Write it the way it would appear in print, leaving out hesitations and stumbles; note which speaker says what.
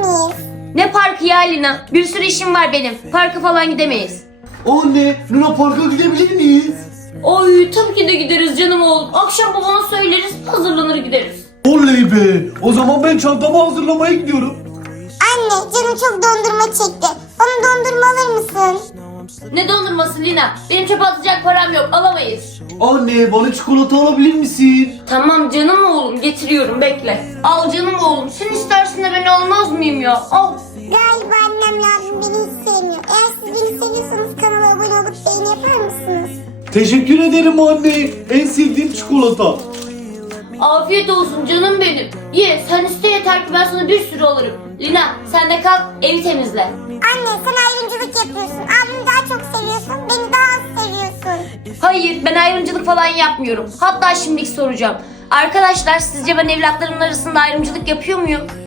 Speaker 1: miyiz?
Speaker 2: Ne parkı ya Lina? Bir sürü işim var benim. Parka falan gidemeyiz.
Speaker 3: Anne, Luna Park'a gidebilir miyiz?
Speaker 2: Ay tabii ki de gideriz canım oğlum. Akşam babana söyleriz, hazırlanır gideriz.
Speaker 3: Oley be! O zaman ben çantamı hazırlamaya gidiyorum.
Speaker 1: Anne canım çok dondurma çekti. Bana dondurma alır mısın?
Speaker 2: Ne dondurması Lina? Benim çöpe atacak param yok, alamayız.
Speaker 3: Anne, bana çikolata alabilir misin?
Speaker 2: Tamam canım oğlum, getiriyorum, bekle. Al canım oğlum, sen istersin de ben olmaz mıyım ya? Al.
Speaker 1: Galiba annemle abim beni hiç sevmiyor. Eğer siz beni seviyorsanız kanala abone olup beğeni yapar mısınız?
Speaker 3: Teşekkür ederim anne. En sevdiğim çikolata.
Speaker 2: Afiyet olsun canım benim. Ye, sen iste yeter ki ben sana bir sürü alırım. Lina, sen de kalk, evi temizle.
Speaker 1: Anne sen ayrımcılık yapıyorsun. Abimi daha çok seviyorsun. Beni daha az seviyorsun.
Speaker 2: Hayır, ben ayrımcılık falan yapmıyorum. Hatta şimdilik soracağım. Arkadaşlar, sizce ben evlatlarımın arasında ayrımcılık yapıyor muyum?